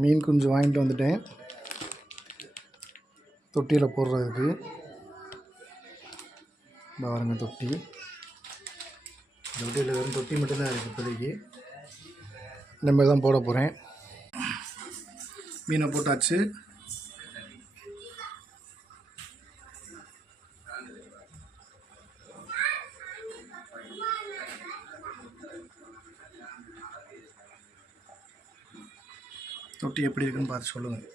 மீன் குஞ்சு வாங்கிட்டு வந்துட்டேன் தொட்டியில் போடுறதுக்கு. பாருங்க தொட்டி, தொட்டியில் வெறும் தொட்டி மட்டும்தான் இருக்குது இப்போதைக்கு. இந்த மாதிரி தான் போட போகிறேன். மீனை போட்டாச்சு. தொட்டி எப்படி இருக்குன்னு பார்த்து சொல்லுங்கள்.